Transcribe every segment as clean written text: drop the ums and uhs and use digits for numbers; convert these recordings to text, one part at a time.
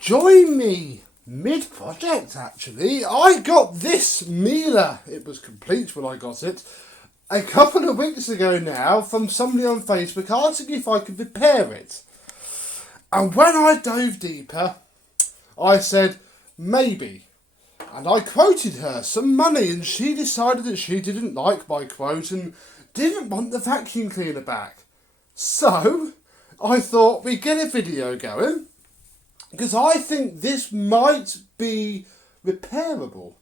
join me mid-project actually. I got this Miele, it was complete when I got it, a couple of weeks ago now from somebody on Facebook asking if I could repair it. And when I dove deeper, I said, maybe. And I quoted her some money and she decided that she didn't like my quote and didn't want the vacuum cleaner back. So, I thought we'd get a video going because I think this might be repairable.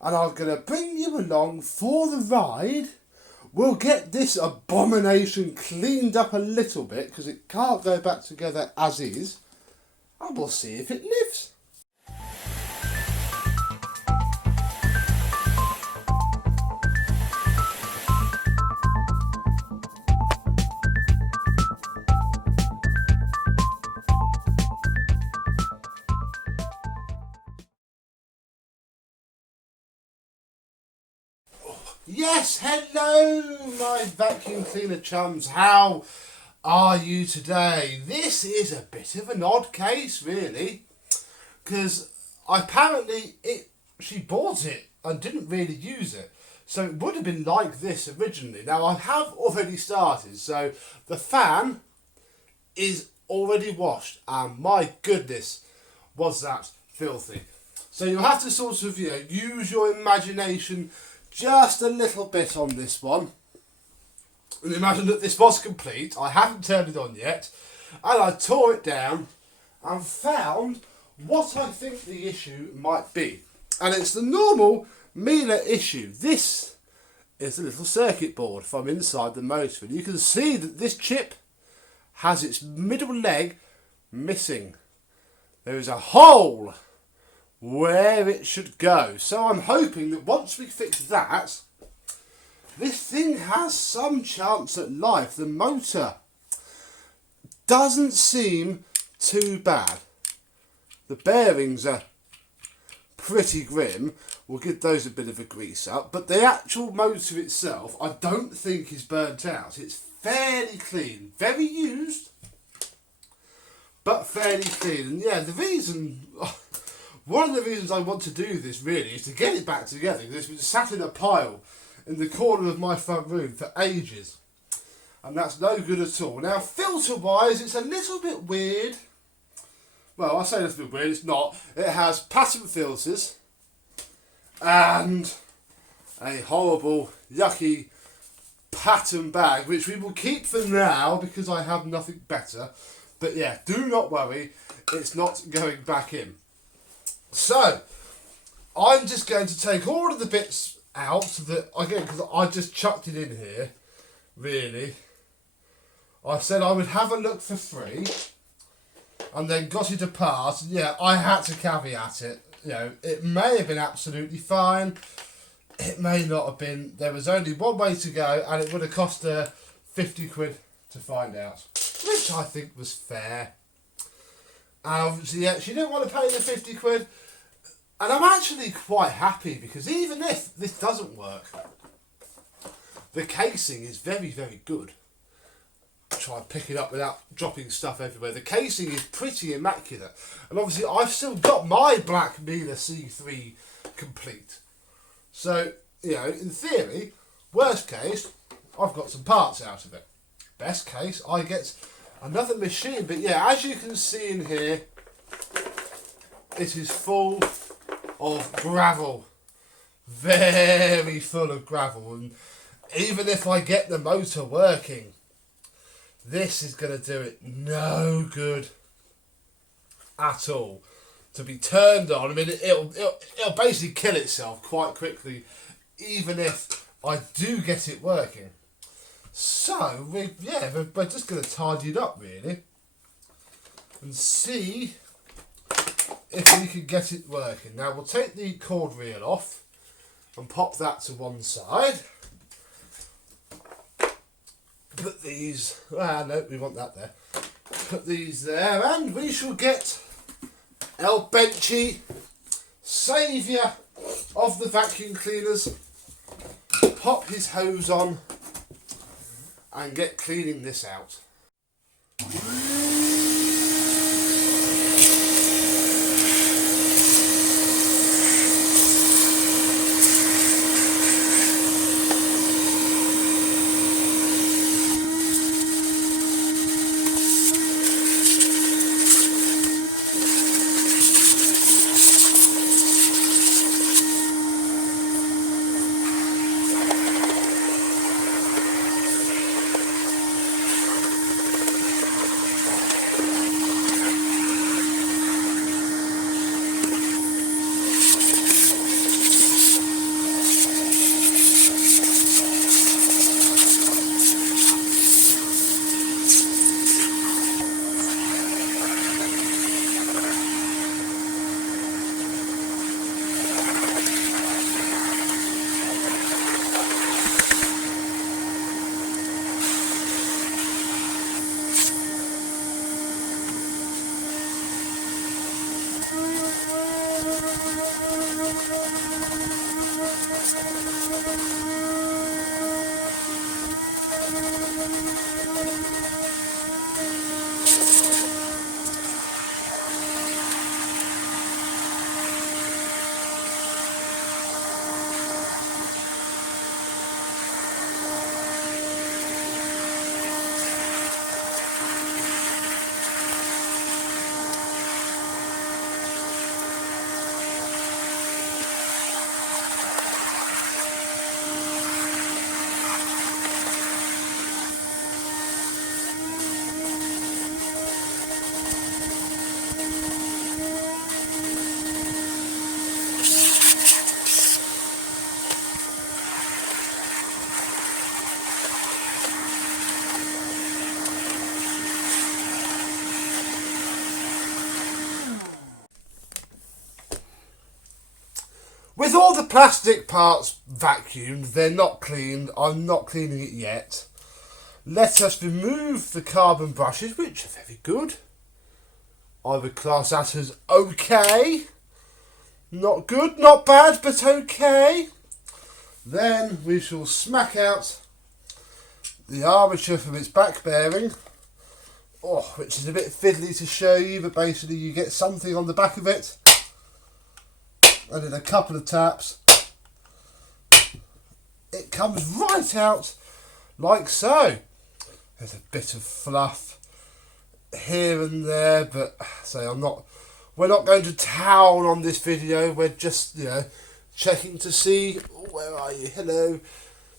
And I'm going to bring you along for the ride. We'll get this abomination cleaned up a little bit because it can't go back together as is. And we'll see if it lives. Yes, hello my vacuum cleaner chums, how are you today? This is a bit of an odd case really, because apparently she bought it and didn't really use it, so it would have been like this originally. Now I have already started, so the fan is already washed and my goodness was that filthy. So you'll have to sort of use your imagination just a little bit on this one. And imagine that this was complete. I haven't turned it on yet. And I tore it down and found what I think the issue might be. And it's the normal Miele issue. This is the little circuit board from inside the motor. And you can see that this chip has its middle leg missing. There is a hole where it should go. So I'm hoping that once we fix that, this thing has some chance at life. The motor doesn't seem too bad. The bearings are pretty grim. We'll give those a bit of a grease up. But the actual motor itself, I don't think is burnt out. It's fairly clean. Very used, but fairly clean. And yeah, the reason... one of the reasons I want to do this really is to get it back together, because it's been sat in a pile in the corner of my front room for ages. And that's no good at all. Now filter wise it's a little bit weird. Well, I say a little bit weird, it's not. It has patent filters and a horrible, yucky patent bag, which we will keep for now because I have nothing better. But yeah, do not worry, it's not going back in. So, I'm just going to take all of the bits out that, again, because I just chucked it in here, really. I said I would have a look for free, and then got it apart, and yeah, I had to caveat it. It may have been absolutely fine, it may not have been. There was only one way to go, and it would have cost her 50 quid to find out, which I think was fair. Obviously, yeah, she didn't want to pay the 50 quid. And I'm actually quite happy because even if this doesn't work, the casing is very, very good. Try and pick it up without dropping stuff everywhere. The casing is pretty immaculate. And obviously I've still got my black Miele C3 complete. So, in theory, worst case, I've got some parts out of it. Best case, I get another machine. But yeah, as you can see in here, it is full of gravel. Very full of gravel. And even if I get the motor working, this is going to do it no good at all. To be turned on, I mean, it'll basically kill itself quite quickly, even if I do get it working. So, we're just going to tidy it up, really, and see if we can get it working. Now, we'll take the cord reel off and pop that to one side. Put these... no, we want that there. Put these there, and we shall get El Benchy, saviour of the vacuum cleaners, pop his hose on and get cleaning this out. With all the plastic parts vacuumed, they're not cleaned. I'm not cleaning it yet. Let us remove the carbon brushes, which are very good. I would class that as okay. Not good, not bad, but okay. Then we shall smack out the armature from its back bearing. Which is a bit fiddly to show you, but basically you get something on the back of it. And in a couple of taps, it comes right out like so. There's a bit of fluff here and there, but we're not going to town on this video. We're just, checking to see, where are you? Hello.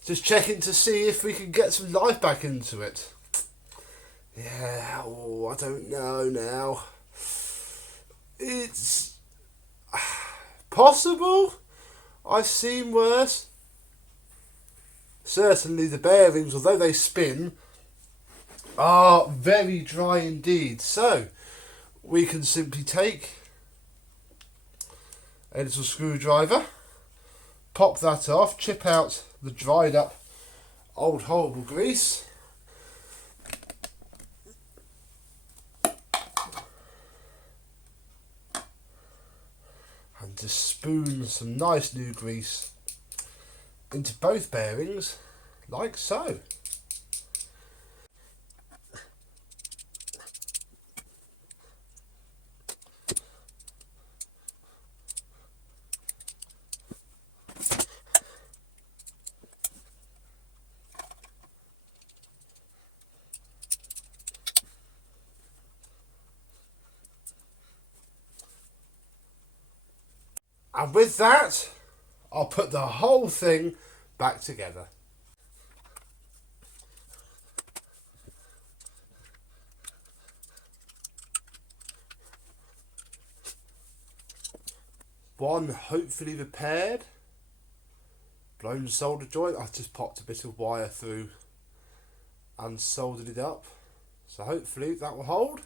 Just checking to see if we can get some life back into it. Yeah, I don't know now. It's possible. I've seen worse. Certainly the bearings, although they spin, are very dry indeed. So we can simply take a little screwdriver, pop that off, chip out the dried up old horrible grease, and just spoon some nice new grease into both bearings like so. And with that, I'll put the whole thing back together. One hopefully repaired, blown solder joint. I just popped a bit of wire through and soldered it up. So hopefully that will hold.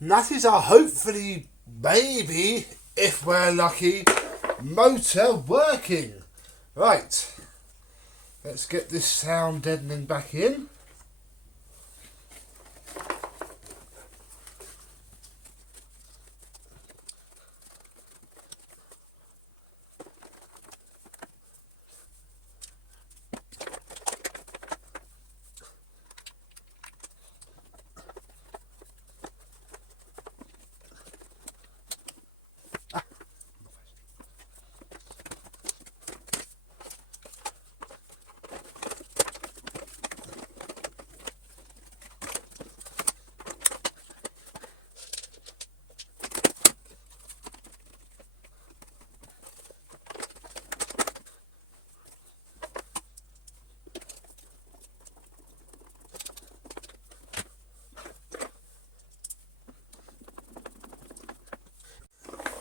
And that is our hopefully, maybe, if we're lucky, motor working. Right, let's get this sound deadening back in.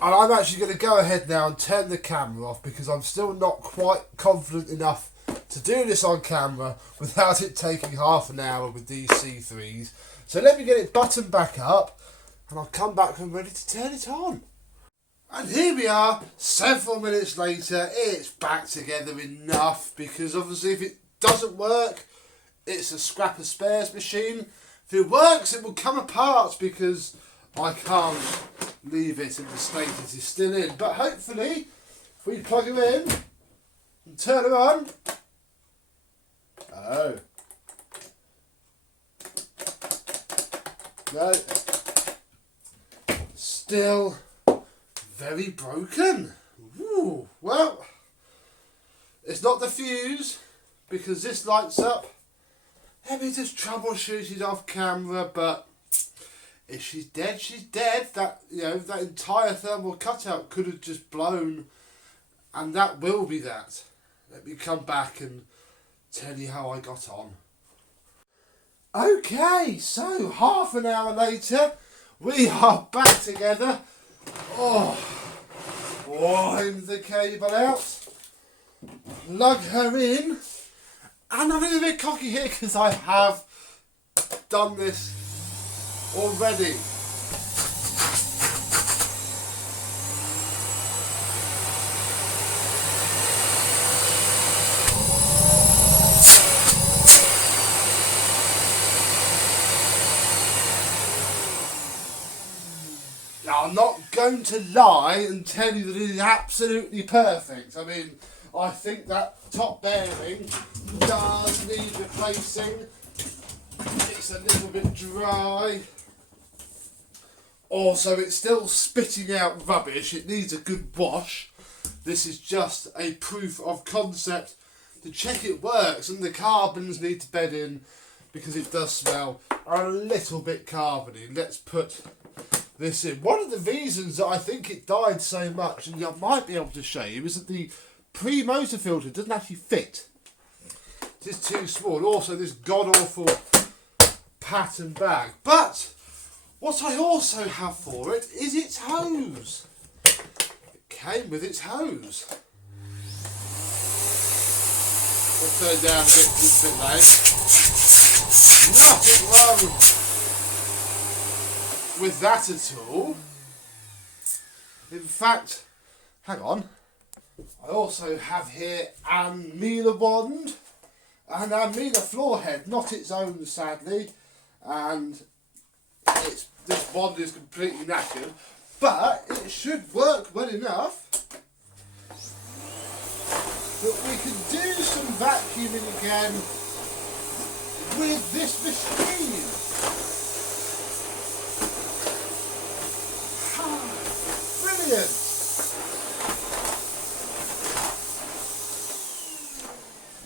And I'm actually going to go ahead now and turn the camera off because I'm still not quite confident enough to do this on camera without it taking half an hour with these C3s. So let me get it buttoned back up and I'll come back when I'm ready to turn it on. And here we are, several minutes later. It's back together enough because obviously if it doesn't work, it's a scrap of spares machine. If it works, it will come apart because I can't leave it in the state it is still in. But hopefully, if we plug it in and turn it on, oh, no, still very broken. Ooh, well, it's not the fuse because this lights up. Let me just troubleshoot it off camera, but if she's dead, she's dead. That, you know, that entire thermal cutout could have just blown, and that will be that. Let me come back and tell you how I got on. Okay, so half an hour later, we are back together. Oh, wind the cable out, plug her in, and I'm a little bit cocky here because I have done this already. Now, I'm not going to lie and tell you that it is absolutely perfect. I mean, I think that top bearing does need replacing. It's a little bit dry. Also, it's still spitting out rubbish. It needs a good wash. This is just a proof of concept to check it works, and the carbons need to bed in because it does smell a little bit carbony. Let's put this in. One of the reasons that I think it died so much, and I might be able to show you, is that the pre-motor filter doesn't actually fit. It is too small. Also, this god-awful pattern bag. But what I also have for it is its hose. It came with its hose. Let's turn down a bit loud. Nothing wrong with that at all. In fact, hang on. I also have here an Miele wand and a Miele floor head, not its own sadly, and this wand is completely knackered, but it should work well enough that we can do some vacuuming again with this machine. Brilliant!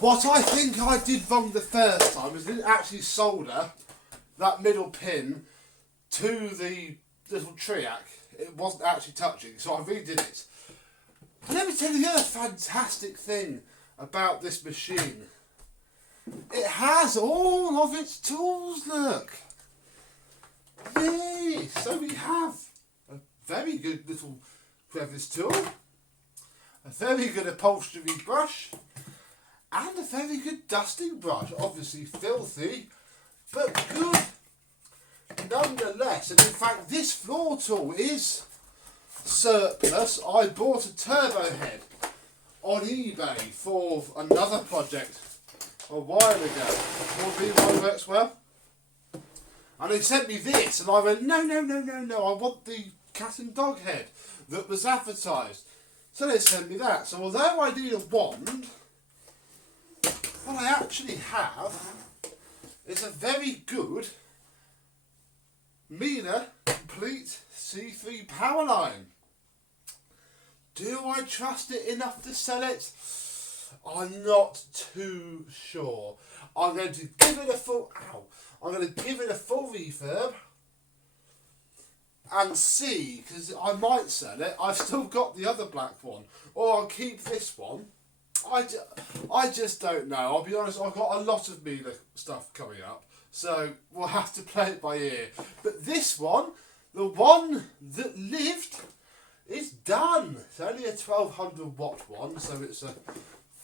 What I think I did wrong the first time is I didn't actually solder that middle pin to the little triac. It wasn't actually touching, so I redid it. And let me tell you the other fantastic thing about this machine. It has all of its tools, look. Yay! So we have a very good little crevice tool, a very good upholstery brush, and a very good dusting brush. Obviously filthy, but good nonetheless. And in fact, this floor tool is surplus. I bought a turbo head on eBay for another project a while ago. Will be one works well. And they sent me this, and I went, no, I want the cat and dog head that was advertised. So they sent me that. So although I need a wand, what I actually have is a very good Miele complete C3 power line. Do I trust it enough to sell it? I'm not too sure. I'm going to give it a full refurb and see, because I might sell it. I've still got the other black one, or I'll keep this one. I just don't know. I'll be honest, I've got a lot of Miele stuff coming up, so we'll have to play it by ear. But this one, the one that lived, It's done. It's only a 1200 watt one, so it's a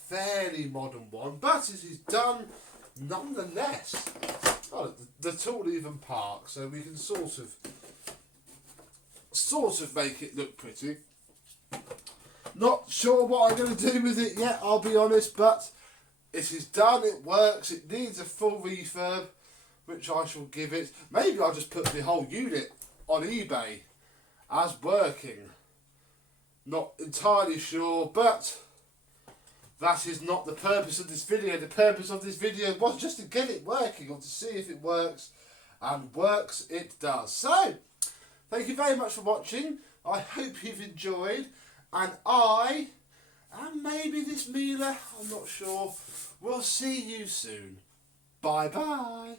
fairly modern one, but it is done nonetheless. Oh, the tool even parks, so we can sort of make it look pretty. Not sure what I'm going to do with it yet, I'll be honest, but it is done, it works, it needs a full refurb, which I shall give it. Maybe I'll just put the whole unit on eBay as working. Not entirely sure, but that is not the purpose of this video. The purpose of this video was just to get it working, or to see if it works, and works it does. So, thank you very much for watching. I hope you've enjoyed, and I, and maybe this Miele, I'm not sure, will see you soon. Bye bye.